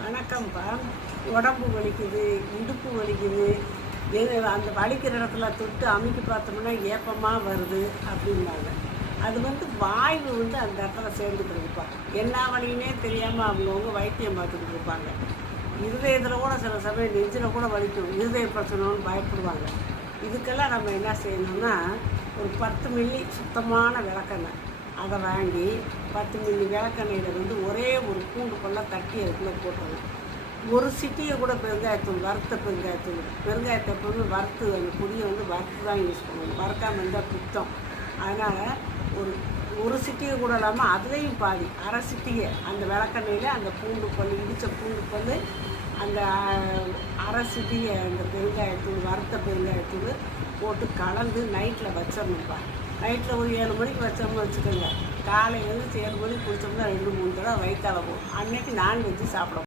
வணக்கம்ப்பா. உடம்பு வலிக்குது, இடுப்பு வலிக்குது, அந்த வலிக்கிற இடத்துல தொட்டு அமுக்கி பார்த்தோம்னா ஏப்பமாக வருது அப்படின்னாங்க. அது வாய்வு அந்த இடத்துல சேர்ந்துக்கிட்டுருப்பா. என்ன வலின்னே தெரியாமல் அவங்கவுங்க வைத்தியம் பார்த்துக்கிட்டு இருப்பாங்க. இருதயத்தில் கூட சில சமயம் நெஞ்சில் கூட வலிக்கும், இருதய பிரச்சனைன்னு பயப்படுவாங்க. இதுக்கெல்லாம் நம்ம என்ன செய்யணும்னா, ஒரு 10 மில்லி சுத்தமான விளக்கெண்ணெய் அதை வாங்கி 10 மில்லி விளக்கெண்ணெயில் ஒரே ஒரு பூண்டு பல்லாம் தட்டி அதுக்குள்ளே போட்டுருங்க. ஒரு சிட்டியை கூட பெருங்காயத்தூள், வறுத்த பெருங்காயத்தூள், பெருங்காயத்தை எப்பவுமே வறுத்து அந்த பொடியை வறுத்து தான் யூஸ் பண்ணணும். வறுக்காமல் இருந்தால் பித்தம். அதனால் ஒரு சிட்டியை கூட இல்லாமல் அதுலேயும் பாதி அரை சிட்டியை அந்த விளக்கெண்ணெயில் அந்த பூண்டு பல், இடித்த பூண்டு பல், அந்த அரை சிட்டியை அந்த பெருங்காயத்தூள், வறுத்த பெருங்காயத்தூள் போட்டு கலந்து நைட்டில் வச்சிடணும்ப்பா. நைட்டில் ஒரு 7 மணிக்கு வச்சோம்னு வச்சுக்கோங்க, காலையில் 7 மணிக்கு குடித்தோம்னா 2-3 தடவை வயிற்றால போகும். அன்றைக்கி நான்வெஜ்ஜு சாப்பிட